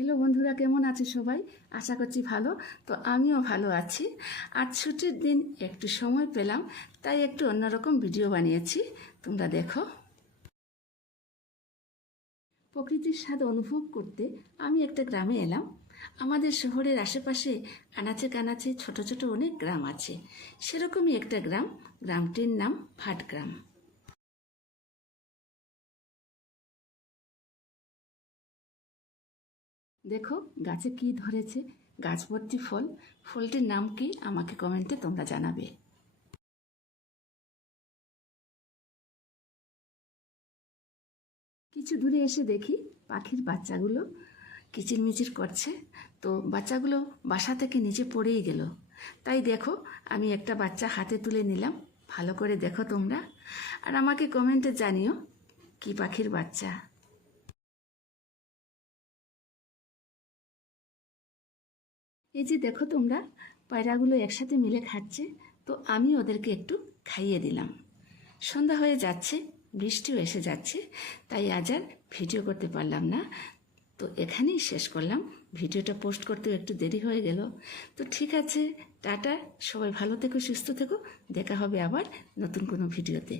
Hello বন্ধুরা, কেমন আছে সবাই? আশা করছি ভালো। তো আমিও ভালো আছি। আজ ছুটির দিন একটু সময় পেলাম, তাই একটু অন্যরকম ভিডিও বানিয়েছি, তোমরা দেখো। প্রকৃতির স্বাদ অনুভব করতে আমি একটা গ্রামে এলাম। আমাদের শহরের আশেপাশে আনাচে কানাচে ছোট ছোট অনেক গ্রাম আছে, সেরকমই একটা গ্রাম। গ্রামটির নাম ভাটগ্রাম। দেখো গাছে কি ধরেছে, গাছ ভর্তি ফল। ফলটির নাম কি আমাকে কমেন্টে তোমরা জানাবে। কিছু দূরে এসে দেখি পাখির বাচ্চাগুলো কিচিরমিচির করছে। তো বাচ্চাগুলো বাসা থেকে নিচে পড়েই গেল। তাই দেখো আমি একটা বাচ্চা হাতে তুলে নিলাম। ভালো করে দেখো তোমরা, আর আমাকে কমেন্টে জানিও কি পাখির বাচ্চা। এই যে দেখো তোমরা, পায়রাগুলো একসাথে মিলে খাচ্ছে। তো আমি ওদেরকে একটু খাইয়ে দিলাম। সন্ধ্যা হয়ে যাচ্ছে, বৃষ্টিও এসে যাচ্ছে, তাই আজ আর ভিডিও করতে পারলাম না। তো এখানেই শেষ করলাম। ভিডিওটা পোস্ট করতেও একটু দেরি হয়ে গেল। তো ঠিক আছে, টাটা, সবাই ভালো থেকো, সুস্থ থেকো। দেখা হবে আবার নতুন কোনো ভিডিওতে।